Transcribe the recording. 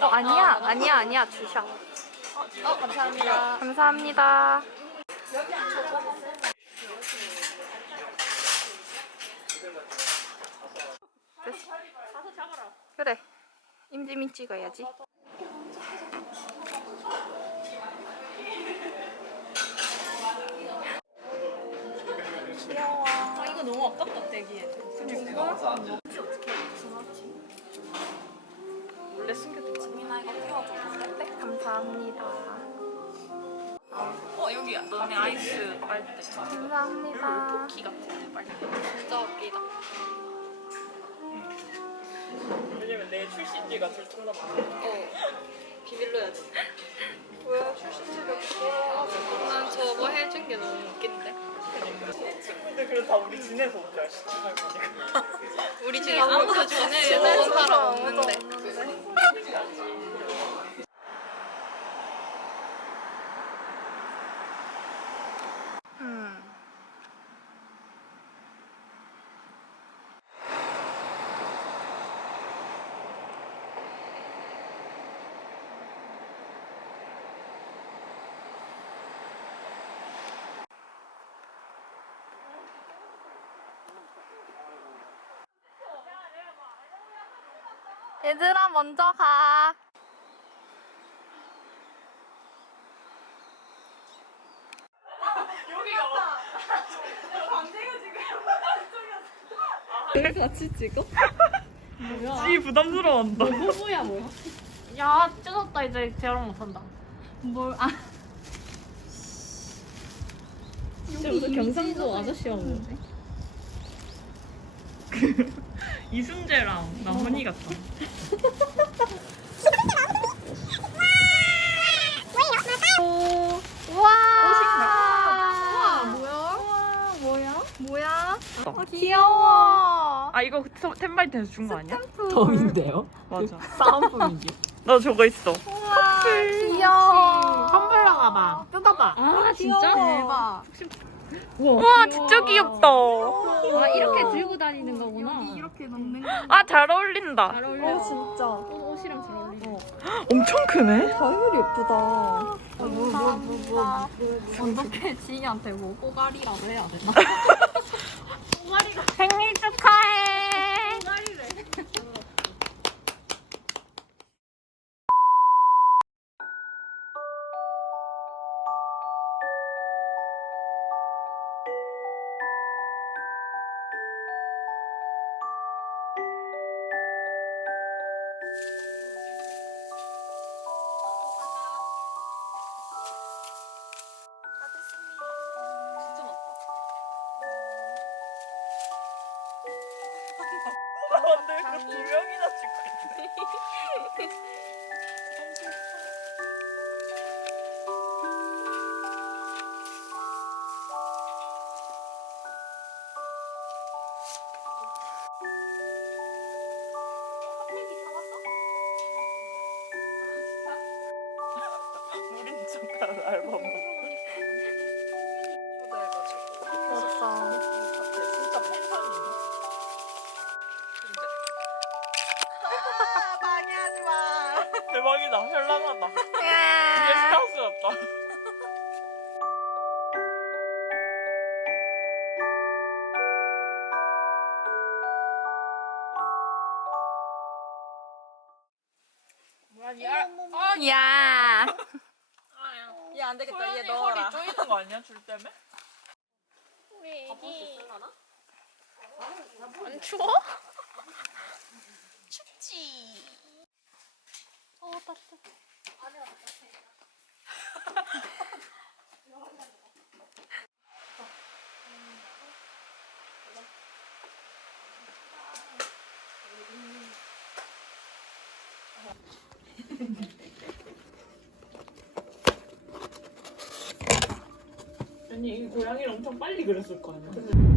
어, 아니야, 아니야, 아니야, 주셔. 어, 감사합니다. 감사합니다. 됐어. 그래. 임지민 찍어야지. 아, 이거 너무 아깝다, 대기에. 원래 감사합니다. 어, 여기 너네 아이스 빨대. 감사합니다. 토끼 같은데, 빨대. 진짜 웃기다. 왜냐면 내 출신지가 들통나 많아. 어. 비밀로 해야지. 왜 출신지가 부끄러워? 난 저거 해준 게 너무 웃긴데. 친구들 그래도 다 우리 진에서 온줄 알지? 정말 보니까. 우리 중에 아무도 전에 먹은 사람 없는데. 얘들아 먼저 가. 왜 같이 찍어? 이 부담스러워한다. 후보야 뭐야? 야 찢었다 이제 재활용 못한다 뭘 아? 진짜 무슨 경상도 아저씨 왔는데? 이순재랑 나 허니 같다. 우와. 와 뭐야? 우와 뭐야? 뭐야? 어. 어, 귀여워. 아 이거 텐바이트에서 준 거 아니야? 덤인데요? 맞아. 싸움품이지. 나 저거 있어. 우와 귀여워. 텀블러 가봐 뜯어봐 아 진짜? 대박. 우와, 와 진짜 귀엽다. 아 이렇게 들고 다니는 거구나. 이렇게 넣는 거. 아 잘 어울린다. 잘 어울려. 진짜. 옷, 옷이랑 잘 어울려. 엄청 크네. 가율이 예쁘다. 뭐뭐뭐뭐 어떻게 지희한테 뭐 꼬가리라도 해야 되나? 아, 근데 이거 두 명이나 찍고 있네. 우린 척하는 알바몬. 대박이다. 현란하다. 예. 게스트하우스 같다. 야. 얘 안 되겠다. 얘 넣어라. 허리 쪼이는 거 아니야? 줄 때문에? 안 추워? 아니 이 고양이를 엄청 빨리 그렸을 거 아니야.